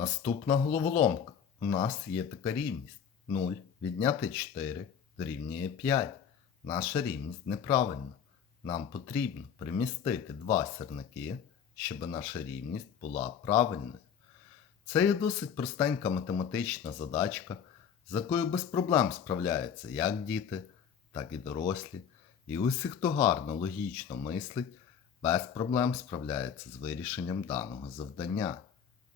Наступна головоломка. У нас є така рівність. 0 відняти 4 дорівнює 5. Наша рівність неправильна. Нам потрібно примістити два сірники, щоб наша рівність була правильною. Це є досить простенька математична задачка, з якою без проблем справляються як діти, так і дорослі. І усі, хто гарно логічно мислить, без проблем справляється з вирішенням даного завдання.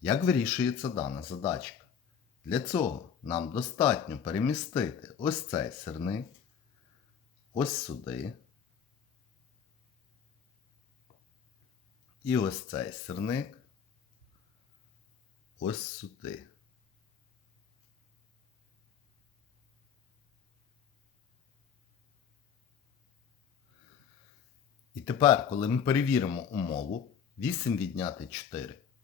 Як вирішується дана задачка? Для цього нам достатньо перемістити ось цей сирник, ось сюди. І ось цей сирник ось сюди. І тепер, коли ми перевіримо умову, 8 відняти 4